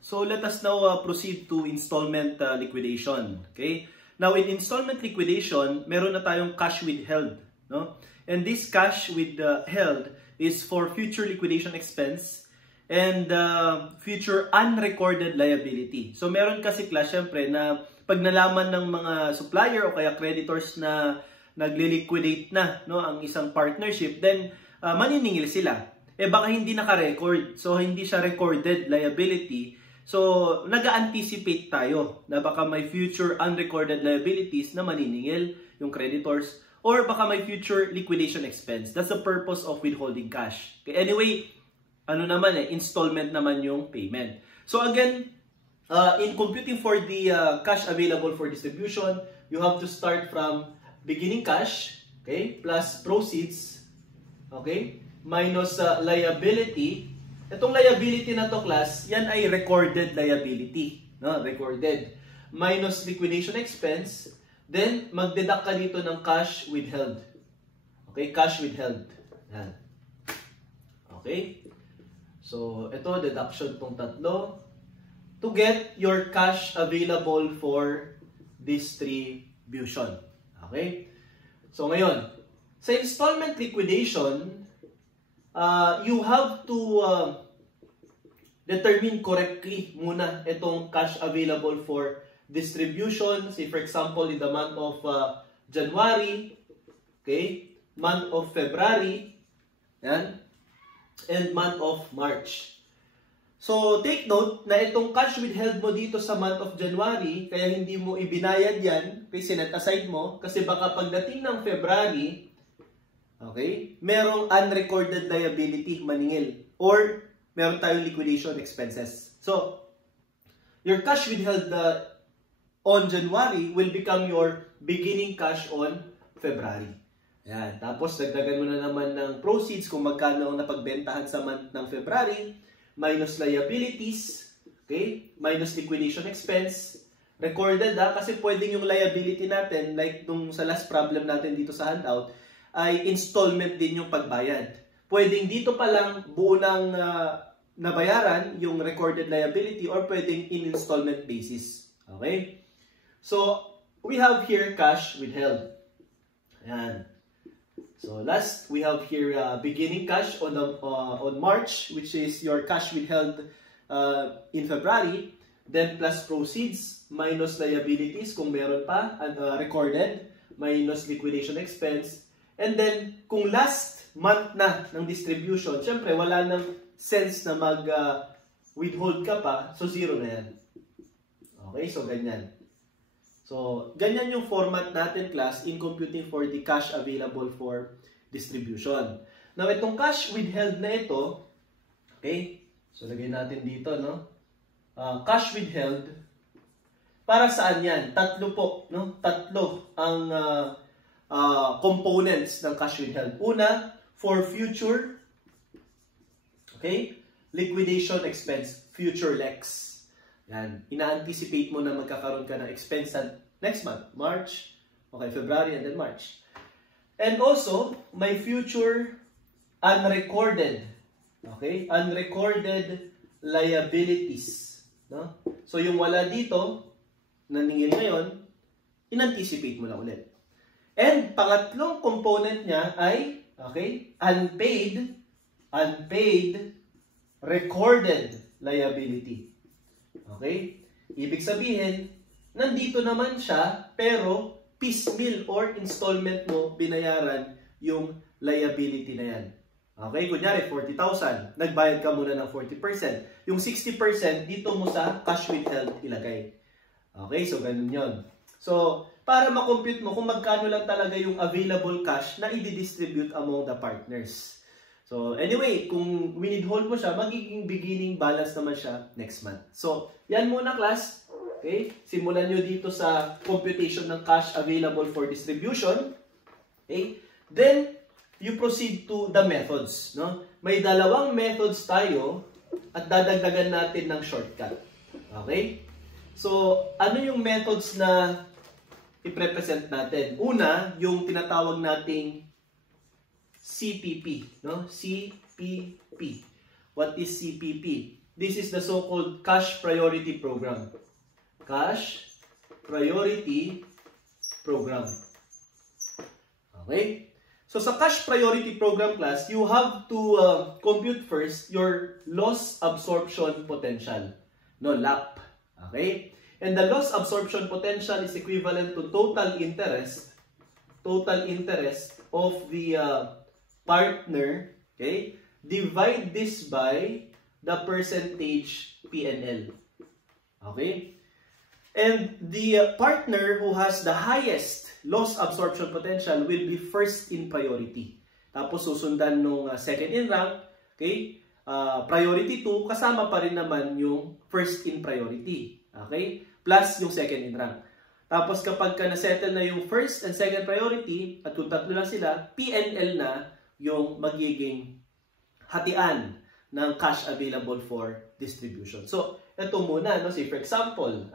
So let us now proceed to installment liquidation. Okay? Now in installment liquidation, meron na tayong cash withheld, no? And this cash withheld is for future liquidation expense and future unrecorded liability. So meron kasi class syempre na pag nalaman ng mga supplier o kaya creditors na nagle-liquidate na, no, ang isang partnership, then maniningil sila. Eh baka hindi naka-record, so hindi siya recorded liability. So nag-anticipate tayo na baka may future unrecorded liabilities na maniningil yung creditors or baka may future liquidation expense. That's the purpose of withholding cash. Okay, anyway, ano naman installment naman yung payment. So again, in computing for the cash available for distribution, you have to start from beginning cash, okay, plus proceeds, okay, minus liability. Itong liability na to class, yan ay recorded liability, no? Recorded. Minus liquidation expense, then magdeduct ka dito ng cash withheld. Okay, cash withheld. Yan. Okay? So, ito deduction tong tatlo to get your cash available for distribution. Okay? So, ngayon, sa installment liquidation, you have to determine correctly muna itong cash available for distribution. Say for example, in the month of January, okay, month of February, yan, and month of March. So take note na itong cash withheld mo dito sa month of January, kaya hindi mo ibinayad yan, okay, sinet aside mo, kasi baka pagdating ng February, okay, merong unrecorded liability maningil or meron tayong liquidation expenses. So, your cash withheld on January will become your beginning cash on February. Ayan. Tapos, dagdagan mo na naman ng proceeds kung magkano ang napagbentahan sa month ng February, minus liabilities, okay, minus liquidation expense, recorded kasi pwedeng yung liability natin, like nung sa last problem natin dito sa handout, ay installment din yung pagbayad. Pwedeng dito pa lang buo ng nabayaran yung recorded liability or pwedeng in installment basis. Okay? So, we have here cash withheld. Ayan. So, last, we have here beginning cash on March, which is your cash withheld in February. Then, plus proceeds, minus liabilities kung meron pa, recorded, minus liquidation expense. And then, kung last month na ng distribution, syempre wala nang sense na mag-withhold ka pa, so zero na yan. Okay, so ganyan. So, ganyan yung format natin, class, in computing for the cash available for distribution. Now, itong cash withheld na ito, okay, so lagay natin dito, no? Cash withheld, para saan yan? Tatlo po, no? Tatlo ang components ng cash withheld. Una, for future, okay, liquidation expense, future lex. Yan, ina-anticipate mo na magkakaroon ka ng expense next month, March, okay, February, and then March. And also, may future unrecorded, okay, unrecorded liabilities, no? So, yung wala dito, naningil ngayon, in-anticipate mo na ulit. And pangatlong component niya ay, okay, unpaid recorded liability. Okay? Ibig sabihin, nandito naman siya, pero piecemeal or installment mo binayaran yung liability na yan. Okay? Kunyari, 40,000. Nagbayad ka muna ng 40%. Yung 60% dito mo sa cash withheld ilagay. Okay? So, ganun yun. So, para makompute mo kung magkano lang talaga yung available cash na i-distribute among the partners. So, anyway, kung winidhold mo siya, magiging beginning balance naman siya next month. So, yan muna, class. Okay? Simulan nyo dito sa computation ng cash available for distribution. Okay? Then, you proceed to the methods. No? May dalawang methods tayo at dadagdagan natin ng shortcut. Okay? So, ano yung methods na i-represent natin? Una, yung tinatawag nating CPP, no? CPP. What is CPP? this is the so-called cash priority program. Cash priority program. Okay? So sa cash priority program class, you have to compute first your loss absorption potential. No, LAP. Okay? And the loss absorption potential is equivalent to total interest of the partner, okay? Divide this by the percentage P&L. Okay? And the partner who has the highest loss absorption potential will be first in priority. Tapos susundan nung second in rank, okay? Priority 2, kasama pa rin naman yung first in priority. Okay? Plus yung second in rank. Tapos kapag na-settle na yung first and second priority, at kung tatlo lang sila, P&L na yung magiging hatian ng cash available for distribution. So, ito muna, no? Say for example,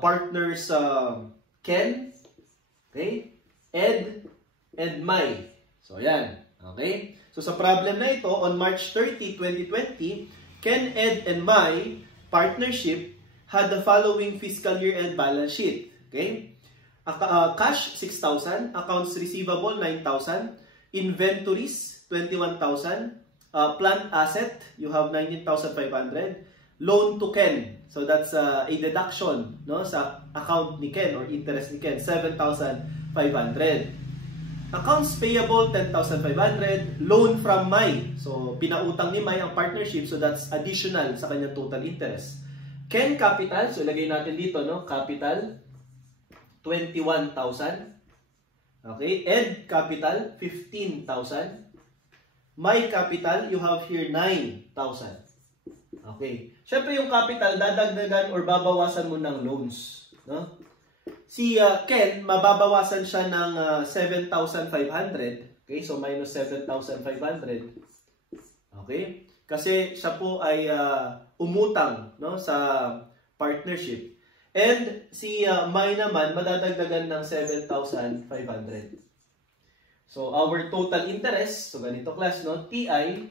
partners Ken, okay, Ed, and Mai. So, yan. Okay? So, sa problem na ito, on March 30, 2020, Ken, Ed, and Mai partnership had the following fiscal year-end balance sheet. Okay? Cash, 6,000. Accounts receivable, 9,000. Inventories, 21,000. Plant asset, you have 19,500. Loan to Ken. So that's a deduction, no, sa account ni Ken or interest ni Ken, 7,500. Accounts payable, 10,500. Loan from Mai. So pinautang ni Mai ang partnership, so that's additional sa kanyang total interest. Ken capital, so ilagay natin dito, no, capital 21,000. Okay, Ed capital 15,000. Mai capital, you have here 9,000. Okay. Syempre yung capital dadagdagan or babawasan mo ng loans, no? Si Ken, mababawasan siya ng 7,500. Okay, so minus 7,500. Okay? Kasi siya po ay umutang, no, sa partnership. And si Mai naman madadagdagan ng 7,500. So our total interest, so ganito class, no, TI,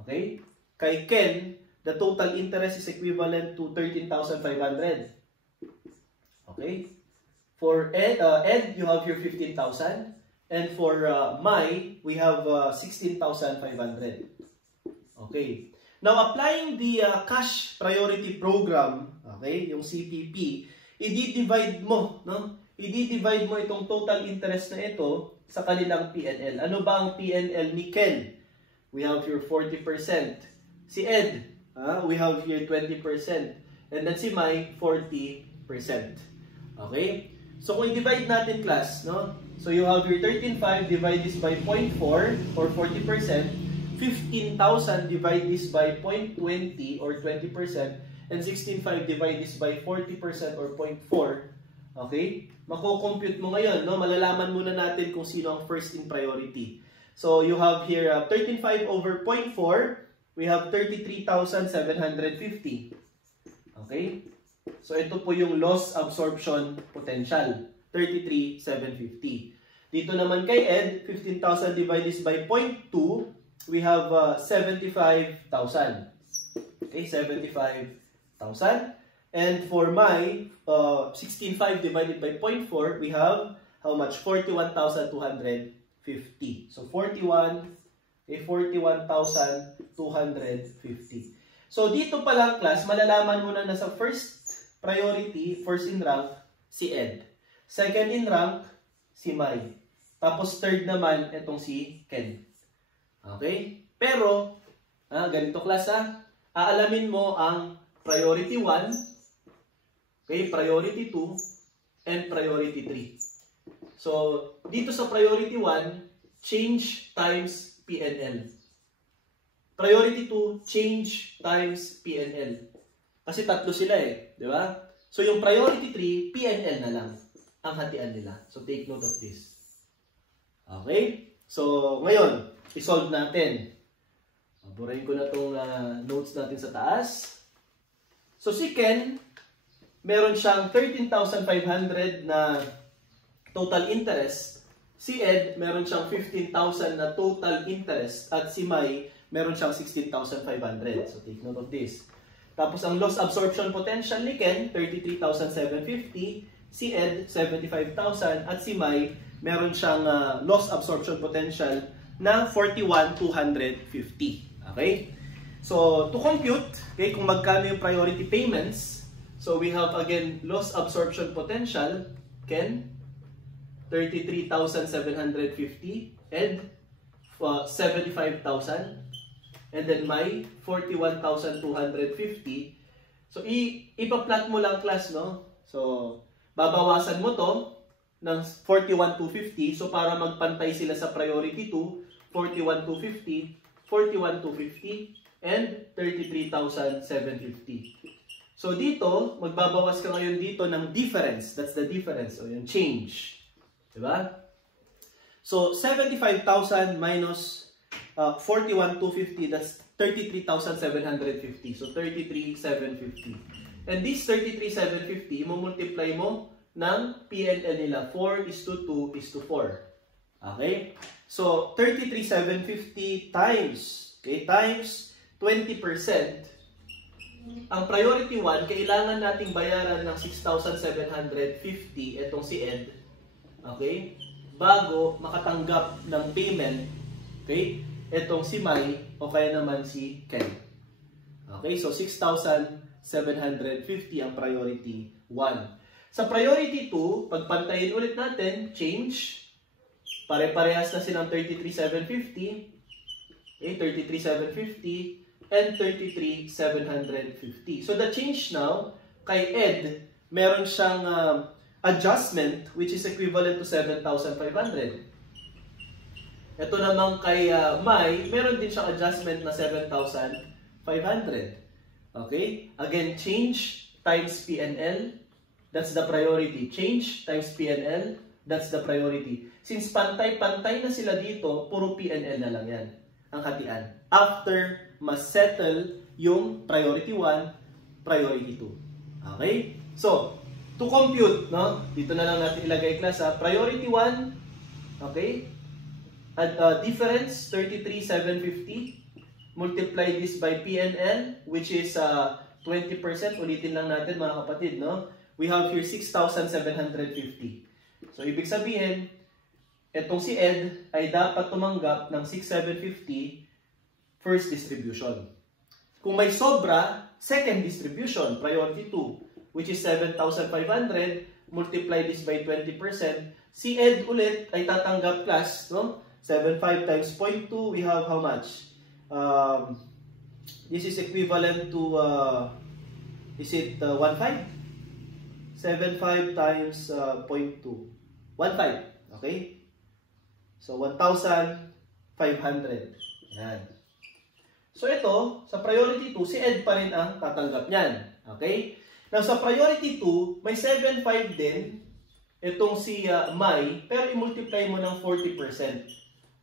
okay? Kay Ken, the total interest is equivalent to 13,500. Okay? For Ed, you have here 15,000. And for Mai, we have 16,500. Okay. Now, applying the cash priority program, okay, yung CPP, i-divide mo, no? I-divide mo itong total interest na ito sa kanilang P&L. Ano ba ang P&L ni Ken? We have here 40%. Si Ed, we have here 20%. And then si Mai, 40%. Okay? So kung i-divide natin class, no? So you have your 13,500 divide this by 0.4 or 40%. 15,000 divide this by 0.20 or 20%. And 16,500 divide this by 40% or 0.4. Okay? Mako-compute mo ngayon, no? Malalaman muna natin kung sino ang first in priority. So you have here 13,500 over 0.4. We have 33,750. Okay? So ito po yung loss absorption potential, 33,750. Dito naman kay Ed, 15,000 divided by 0.2, we have 75,000. Okay, 75,000. And for Mai, 16,500 divided by 0.4, we have how much? 41,250. So 41,250. So dito pa lang class, malalaman mo na sa first priority, first in rank, si Ed. Second in rank, si Mai. Tapos third naman, itong si Ken. Okay? Pero, ganito class aalamin mo ang priority 1, okay, priority 2, and priority 3. So, dito sa priority 1, change times P&L. Priority 2, change times P&L. Kasi tatlo sila di ba? So yung priority 3, P&L na lang ang hatian nila. So take note of this. Okay? So ngayon, i-solve natin. Burahin ko na itong notes natin sa taas. So si Ken, meron siyang 13,500 na total interest. Si Ed, meron siyang 15,000 na total interest. At si Mai, meron siyang 16,500. So take note of this. Tapos ang loss absorption potential ni Ken, 33,750. Si Ed, 75,000. At si Mai, meron siyang loss absorption potential na 41,250. Okay? So, to compute, okay, kung magkano yung priority payments, so we have again loss absorption potential, Ken, 33,750, Ed, 75,000, and then Mai, 41,250. So, ipa-plot mo lang class, no? So, babawasan mo to ng 41,250. So, para magpantay sila sa priority 2, 41,250, 41,250, and 33,750. So, dito, magbabawas ka ngayon dito ng difference. That's the difference, o yung change. Diba? So, 75,000 minus 41,250, that's 33,750. So, 33,750. And this 33,750, multiply mo ng PNL nila. 4:2:4. Okay? So, 33,750 times, okay, times 20%. Ang priority 1, kailangan nating bayaran ng 6,750, itong si Ed, okay, bago makatanggap ng payment, okay, itong si Mai, o kaya naman si Ken. Okay, so 6,750 ang priority 1. Sa priority 2, pagpantayin ulit natin, change, pare-parehas na silang 33,750, okay, 33,750, and 33,750. So the change now, kay Ed, meron siyang adjustment which is equivalent to 7,500. Ito naman kay Mai, meron din siyang adjustment na 7,500. Okay? Again, change times PNL, that's the priority. Change times PNL, that's the priority. Since pantay-pantay na sila dito, puro PNL na lang yan ang hatian. After mas-settle yung priority 1, priority 2. Okay? So, to compute, no? Dito na lang natin ilagay class ha. Priority 1, okay? At difference, 33,750. Multiply this by PNL, which is 20%. Ulitin lang natin mga kapatid, no? We have here 6,750. So, ibig sabihin, etong si Ed ay dapat tumanggap ng 6,750 first distribution. Kung may sobra, second distribution, priority 2, which is 7,500, multiply this by 20%, si Ed ulit ay tatanggap class, no? 75 times 0.2, we have how much? This is equivalent to, is it 1.5? 75 times 0.2. 1.5, okay? So, 1,500. Yan. So, ito, sa priority 2, si Ed pa rin ang tatanggap niyan. Okay? Now, sa priority 2, may 7.5 din itong si Mai, pero i-multiply mo ng 40%.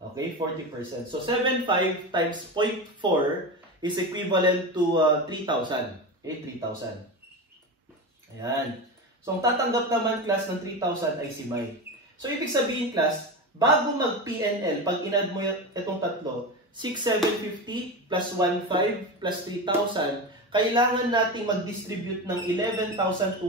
Okay? 40%. So, 7.5 times 0.4 is equivalent to 3,000. Okay? 3,000. Ayan. So, ang tatanggap naman class ng 3,000 ay si Mai. So, ibig sabihin class, bago mag-PNL, pag in-add mo itong tatlo, 6,750 plus 1,500 plus 3,000, kailangan nating mag-distribute ng 11,250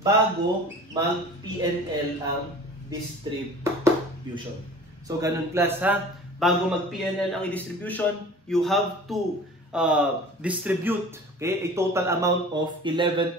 bago mag-PNL ang distribution. So, ganun class ha. Bago mag-PNL ang distribution, you have to distribute, okay, a total amount of 11,250.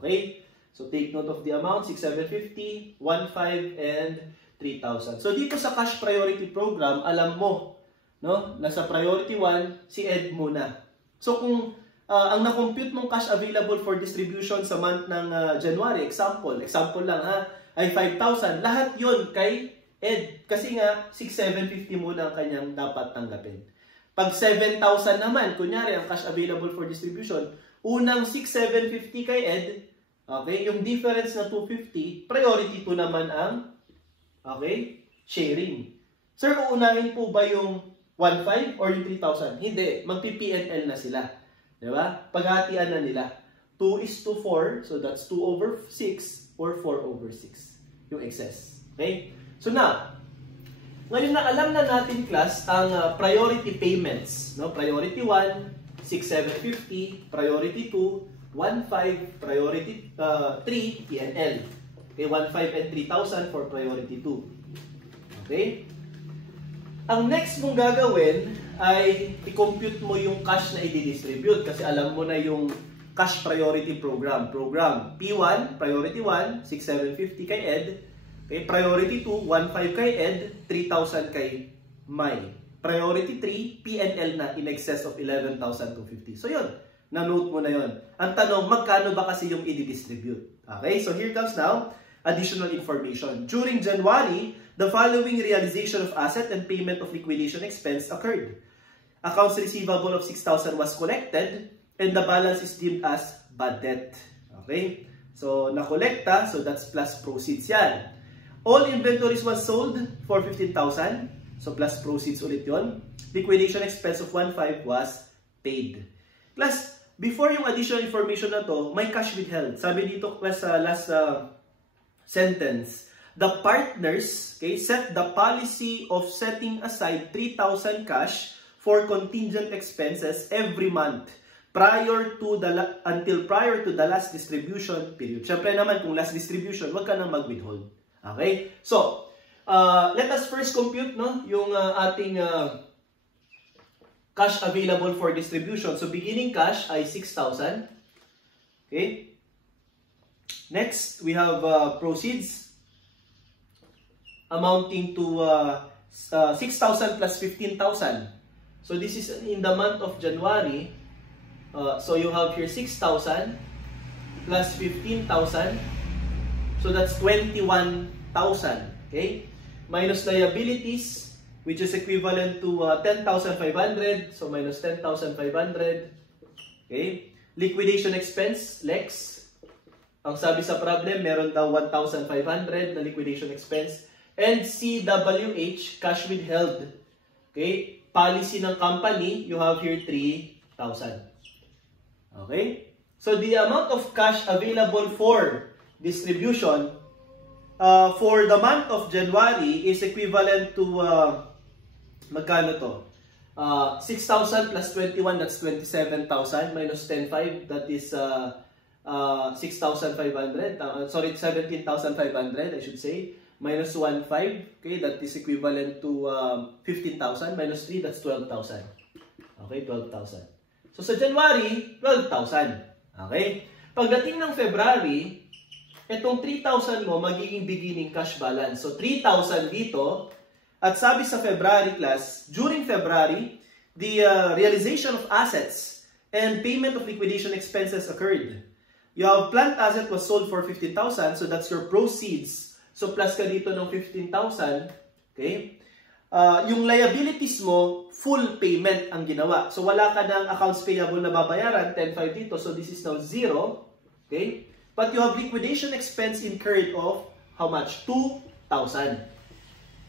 Okay? So, take note of the amount, 6,750, 1,500, and 3,000. So, dito sa cash priority program, alam mo, no, nasa priority 1, si Ed muna. So, kung ang na-compute mong cash available for distribution sa month ng January, example lang ha, ay 5,000, lahat yon kay Ed. Kasi nga, 6,750 muna ang kanyang dapat tanggapin. Pag 7,000 naman, kunyari, ang cash available for distribution, unang 6,750 kay Ed, okay, yung difference na 250, priority 2 naman ang, okay, sharing. Sir, uunahin po ba yung 1,500 or yung 3,000? Hindi, magpi-PNL na sila. Diba? Paghatian na nila. 2:4, so that's 2/6 or 4/6, yung excess. Okay? So now, Ngayon na alam na natin, class, ang priority payments. No? Priority 1, 6,750. Priority 2, 1,500. Priority 3, PNL. Okay, 1,500 and 3,000 for priority 2. Okay? Ang next mong gagawin ay i-compute mo yung cash na i-distribute kasi alam mo na yung cash priority program. Program P1, priority 1, 6,750 kay Ed. Okay, priority 2, 1,500 kay Ed, 3,000 kay Mai. Priority 3, PNL na in excess of 11,250. So yun, na-note mo na yun. Ang tanong, magkano ba kasi yung i-distribute? Okay, so here comes now, additional information. During January, the following realization of asset and payment of liquidation expense occurred. Accounts receivable of 6,000 was collected and the balance is deemed as bad debt. Okay, so na-collecta, so that's plus proceeds yan. All inventories was sold for 15,000. So plus proceeds ulit yon. Liquidation expense of 1,500 was paid. Plus, before yung additional information na to, may cash withheld. Sabi dito class sa last sentence, the partners, okay, set the policy of setting aside 3,000 cash for contingent expenses every month until prior to the last distribution period. Siyempre naman, kung last distribution, wag ka nang mag-withhold. Okay? So, let us first compute yung ating cash available for distribution. So, beginning cash ay 6,000. Okay? Next, we have proceeds amounting to 6,000 plus 15,000. So, this is in the month of January. So, you have here 6,000 plus 15,000. So, that's 21,000. Okay? Minus liabilities, which is equivalent to 10,500. So, minus 10,500. Okay? Liquidation expense, LEX. Ang sabi sa problem, meron daw 1,500 na liquidation expense. And CWH, cash withheld. Okay? Policy ng company, you have here 3,000. Okay? So, the amount of cash available for distribution for the month of January is equivalent to magkano to? 6,000 plus 21, that's 27,000 minus 10,500, that is 6,500. Sorry, 17,500 I should say. Minus 1,500, okay, that is equivalent to 15,000 minus 3, that's 12,000. Okay, 12,000. So sa January, 12,000. Okay? Pagdating ng February, itong 3,000 mo magiging beginning cash balance. So 3,000 dito. At sabi sa February class, during February, the realization of assets and payment of liquidation expenses occurred. Your plant asset was sold for 15,000, so that's your proceeds. So plus ka dito ng 15,000, okay? Yung liabilities mo, full payment ang ginawa. So wala ka ng accounts payable na babayaran, 10,500 dito, so this is now 0, okay? But you have liquidation expense incurred of how much? 2,000.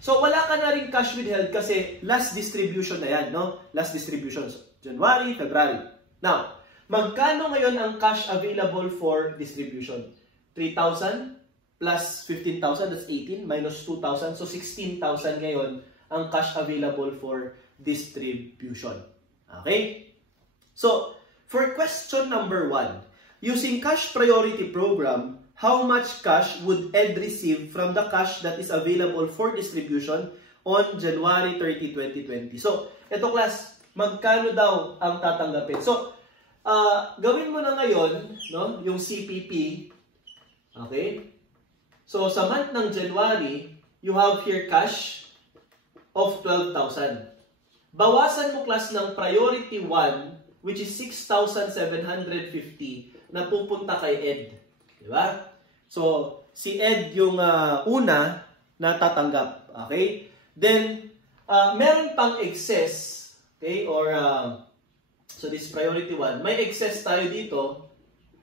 So wala ka na rin cash withheld kasi last distribution na yan, no? Last distribution, so, January, February. Now, magkano ngayon ang cash available for distribution? 3,000 plus 15,000, that's 18, minus 2,000, so 16,000 ngayon ang cash available for distribution. Okay? So, for question number 1, using cash priority program, how much cash would Ed receive from the cash that is available for distribution on January 30, 2020? So, ito class, magkano daw ang tatanggapin? So, gawin mo na ngayon, no, yung CPP. Okay? So, sa month ng January, you have here cash of 12,000. Bawasan mo class ng priority 1, which is 6,750 na pupunta kay Ed. Diba? So, si Ed yung una na tatanggap. Okay? Then, meron pang excess. Okay? Or, so this priority 1. May excess tayo dito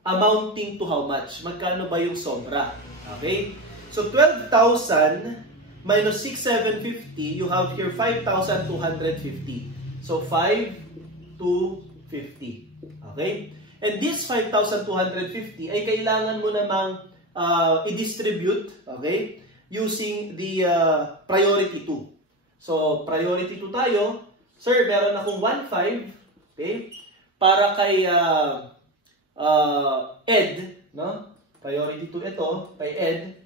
amounting to how much? Magkano ba yung sobra? Okay? So, 12,000 minus 6,750, you have here 5,250. So, 5,250. Okay? And this 5,250 ay kailangan mo namang i-distribute, okay, using the priority 2. So, priority 2 tayo. Sir, meron akong 1.5, okay? Para kay Ed, no? Priority 2 ito, kay Ed.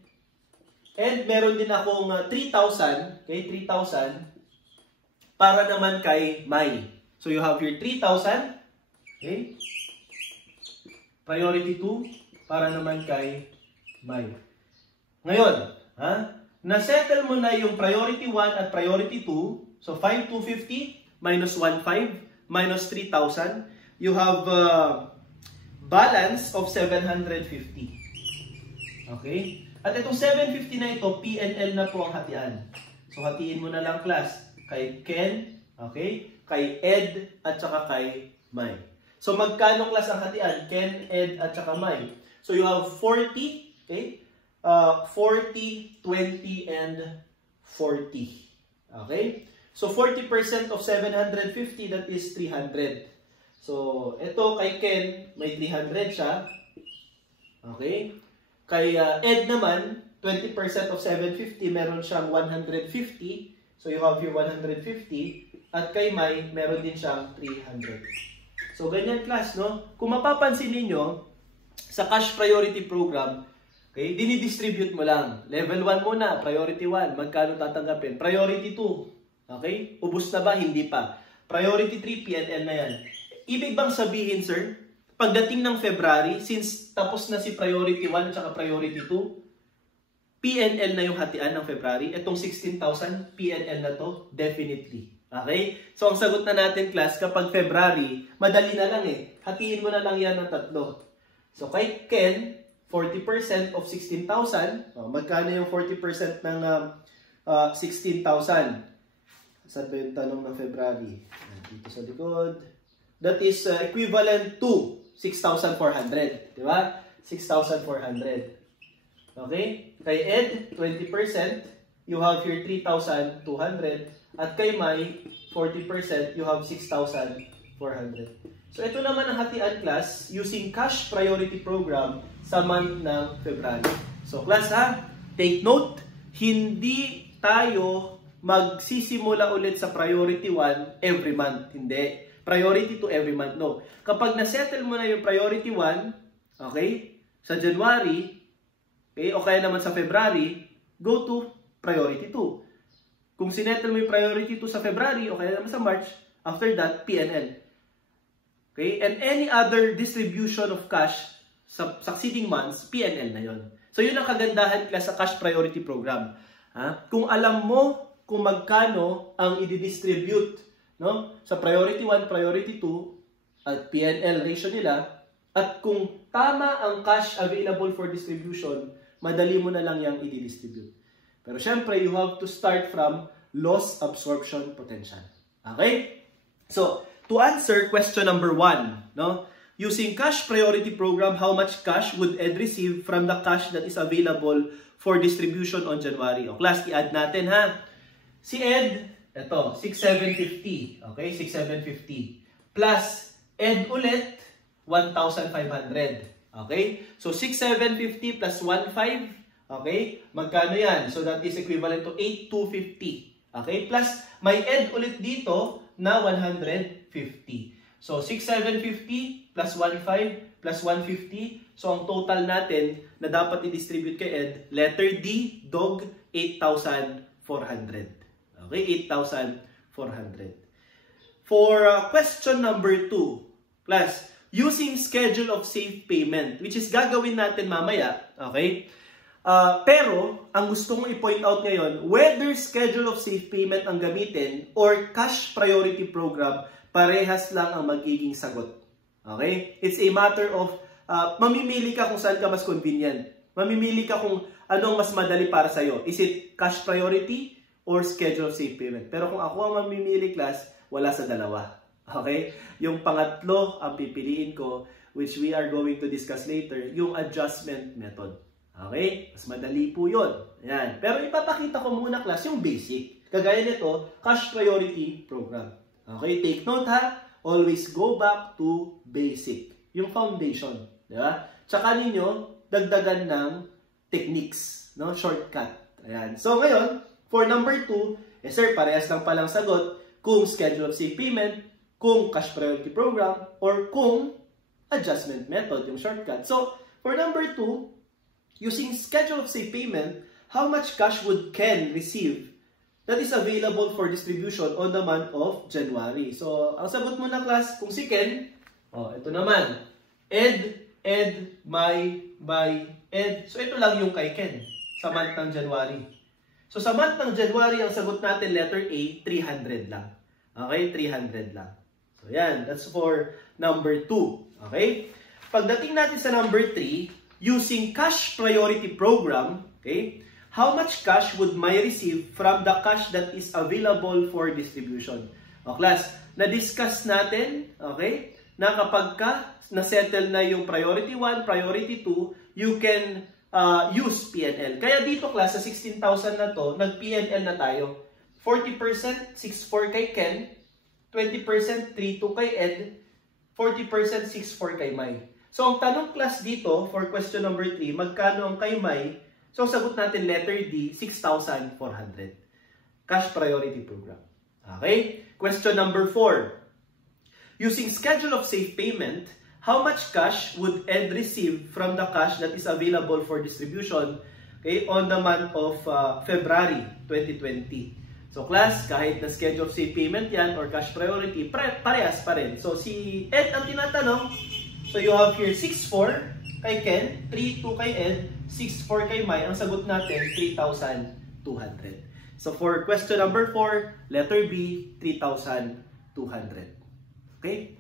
Ed, meron din akong 3,000, okay? 3,000 para naman kay Mai. So, you have your 3,000, okay? Priority 2 para naman kay Mai. Ngayon, na-settle mo na yung priority 1 at priority 2. So, 5,250 minus 1,500 minus 3,000. You have balance of 750. Okay? At itong 750 na ito, PNL na po ang hatian. So, hatiin mo na lang, class. Kay Ken, okay? Kay Ed, at saka kay Mai. So, magkano, class, ang hatian? Ken, Ed, at saka Mai. So, you have 40, okay? 40, 20, and 40. Okay? So, 40% of 750, that is 300. So, ito kay Ken, may 300 siya. Okay? Kay Ed naman, 20% of 750, meron siyang 150. So, you have your 150. At kay Mai, meron din siyang 300. So, ganyan, class, no? Kung mapapansin ninyo, sa cash priority program, okay, dinidistribute mo lang. Level 1 muna, priority 1. Magkano tatanggapin? Priority 2. Okay? Ubus na ba? Hindi pa. Priority 3, PNL na yan. Ibig bang sabihin, sir, pagdating ng February, since tapos na si priority 1 at priority 2, PNL na yung hatian ng February. Itong 16,000, PNL na to? Definitely. Okay? So, ang sagot na natin, class, kapag February, madali na lang eh. Hatiin mo na lang yan ng tatlo. So, kay Ken, 40% of 16,000. Magkano yung 40% ng 16,000? Saan ba yung tanong ng February? Dito sa likod. That is equivalent to 6,400. Di ba? 6,400. Okay? Kay Ed, 20%. You have here 3,200. At kay Mai, 40%. You have 6,400. So, ito naman ang hatian, class, using cash priority program sa month ng February. So, class, take note, hindi tayo magsisimula ulit sa priority 1 every month. Hindi. Priority 2 every month. No. Kapag na-settle mo na yung priority 1, okay, sa January, okay, o kaya naman sa February, go to priority 2. Kung sinettle mo yung priority 2 sa February, o kaya naman sa March, after that, PNL. Okay? And any other distribution of cash sa succeeding months, PNL na yon. So, yun ang kagandahan, class, sa cash priority program. Kung alam mo kung magkano ang i-distribute, no, sa priority 1, priority 2, at PNL ratio nila, at kung tama ang cash available for distribution, madali mo na lang yung i-distribute. Pero syempre, you have to start from loss absorption potential. Okay? So, to answer question number 1, no? Using cash priority program, how much cash would Ed receive from the cash that is available for distribution on January? O class, i-add natin, Si Ed, ito, 6,750. Okay, 6,750. Plus, Ed ulit, 1,500. Okay? So, 6,750 plus 1,500. Okay? Magkano yan? So, that is equivalent to 8,250. Okay? Plus, may Ed ulit dito na 150. So, 6,750 plus 1,500 plus 150. So, ang total natin na dapat i-distribute kay Ed, letter D, dog, 8,400. Okay? 8,400. For question number 2, class, using schedule of safe payment, which is gagawin natin mamaya, okay? Pero, ang gusto kong i-point out ngayon, whether schedule of safe payment ang gamitin or cash priority program, parehas lang ang magiging sagot. Okay? It's a matter of, mamimili ka kung saan ka mas convenient. Mamimili ka kung anong mas madali para sa'yo. Is it cash priority or schedule of safe payment? Pero kung ako ang mamimili, class, wala sa dalawa. Okay? Yung pangatlo ang pipiliin ko, which we are going to discuss later, yung adjustment method. Okay? Mas madali po yun. Ayan. Pero ipapakita ko muna, class, yung basic. Kagaya nito, cash priority program. Okay? Take note, always go back to basic. Yung foundation. Diba? Tsaka ninyo, dagdagan ng techniques. No? Shortcut. Ayan. So, ngayon, for number 2, Yes sir, parehas lang palang sagot kung schedule of safe payment, kung cash priority program, or kung adjustment method, yung shortcut. So, for number 2, using schedule of safe payment, how much cash would Ken receive that is available for distribution on the month of January? So, ang sagot mo na class, kung si Ken, ito naman, Ed, Ed. So, ito lang yung kay Ken sa month ng January. So, sa month ng January, ang sagot natin, letter A, 300 lang. Okay? 300 lang. So, yan. That's for number 2. Okay? Pagdating natin sa number 3, using cash priority program, okay, how much cash would May receive from the cash that is available for distribution? O class, na-discuss natin, okay, na kapag na-settle na yung priority 1, priority 2, you can use PNL. Kaya dito class, sa 16,000 na to, nag-PNL na tayo. 40%, 6,400 kay Ken, 20%, 3,200 kay Ed, 40%, 6,400 kay May. So, ang tanong class dito, for question number 3, magkano ang kay May? So, sagot natin letter D, 6,400. Cash priority program. Okay? Question number 4. Using schedule of safe payment, how much cash would Ed receive from the cash that is available for distribution, okay, on the month of February 2020? So, class, kahit na schedule of safe payment yan or cash priority, parehas pa rin. So, si Ed ang tinatanong. So, you have here 6,400 kay Ken, 3,200 kay Ed, 6,400 kay May. Ang sagot natin, 3,200. So, for question number 4, letter B, 3,200. Okay?